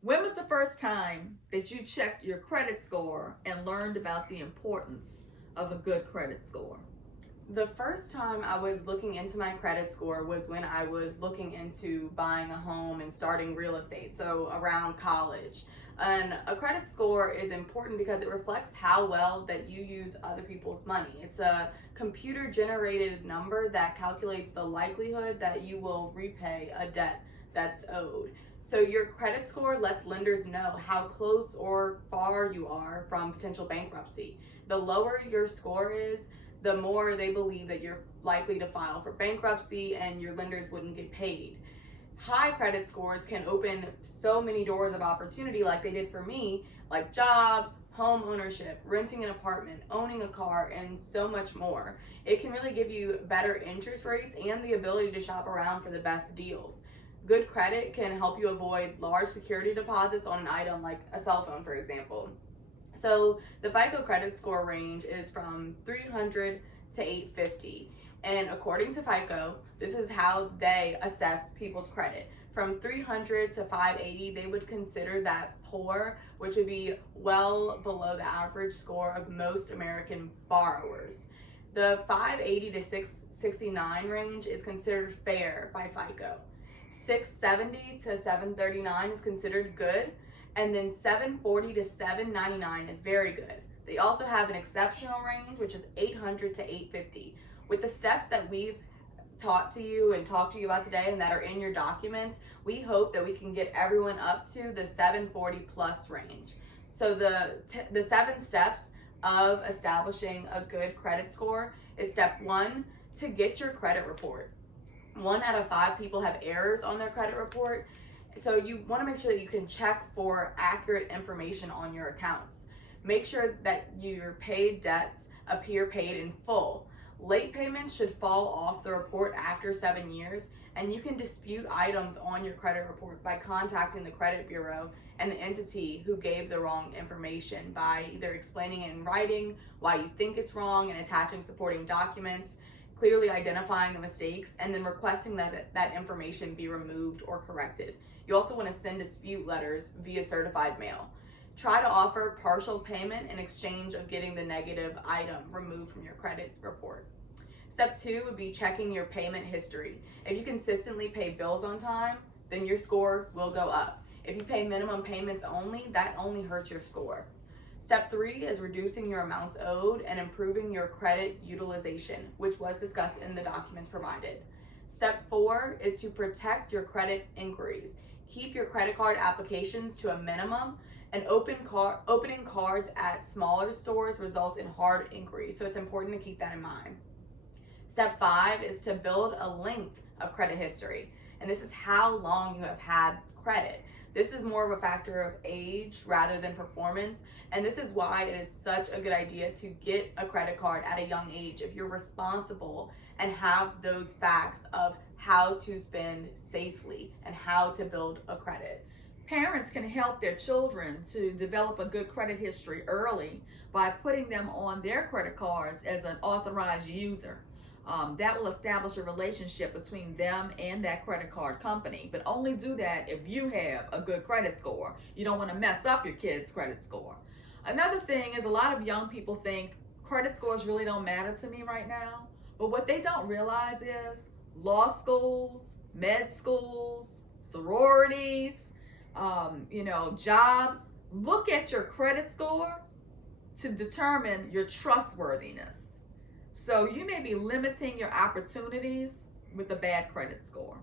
When was the first time that you checked your credit score and learned about the importance of a good credit score? The first time I was looking into my credit score was when I was looking into buying a home and starting real estate, so around college. And a credit score is important because it reflects how well that you use other people's money. It's a computer generated number that calculates the likelihood that you will repay a debt that's owed. So your credit score lets lenders know how close or far you are from potential bankruptcy. The lower your score is, the more they believe that you're likely to file for bankruptcy and your lenders wouldn't get paid. High credit scores can open so many doors of opportunity, like they did for me, like jobs, home ownership, renting an apartment, owning a car, and so much more. It can really give you better interest rates and the ability to shop around for the best deals. Good credit can help you avoid large security deposits on an item like a cell phone, for example. So the FICO credit score range is from 300 to 850. And according to FICO, this is how they assess people's credit. From 300 to 580, they would consider that poor, which would be well below the average score of most American borrowers. The 580 to 669 range is considered fair by FICO. 670 to 739 is considered good, and then 740 to 799 is very good. They also have an exceptional range, which is 800 to 850. With the steps that we've taught to you and talked to you about today and that are in your documents, we hope that we can get everyone up to the 740 plus range. So the 7 steps of establishing a good credit score is step 1, to get your credit report. 1 out of 5 people have errors on their credit report. So you want to make sure that you can check for accurate information on your accounts. Make sure that your paid debts appear paid in full. Late payments should fall off the report after 7 years, and you can dispute items on your credit report by contacting the credit bureau and the entity who gave the wrong information by either explaining it in writing why you think it's wrong and attaching supporting documents, clearly identifying the mistakes, and then requesting that information be removed or corrected. You also want to send dispute letters via certified mail. Try to offer partial payment in exchange of getting the negative item removed from your credit report. Step 2 would be checking your payment history. If you consistently pay bills on time, then your score will go up. If you pay minimum payments only, that only hurts your score. Step 3 is reducing your amounts owed and improving your credit utilization, which was discussed in the documents provided. Step 4 is to protect your credit inquiries. Keep your credit card applications to a minimum, and opening cards at smaller stores results in hard inquiries, so it's important to keep that in mind. Step 5 is to build a length of credit history, and this is how long you have had credit. This is more of a factor of age rather than performance, and this is why it is such a good idea to get a credit card at a young age if you're responsible and have those facts of how to spend safely and how to build a credit. Parents can help their children to develop a good credit history early by putting them on their credit cards as an authorized user. That will establish a relationship between them and that credit card company, but only do that if you have a good credit score. You don't want to mess up your kid's credit score. Another thing is, a lot of young people think credit scores really don't matter to me right now, but what they don't realize is law schools, med schools, sororities, jobs look at your credit score to determine your trustworthiness. So you may be limiting your opportunities with a bad credit score.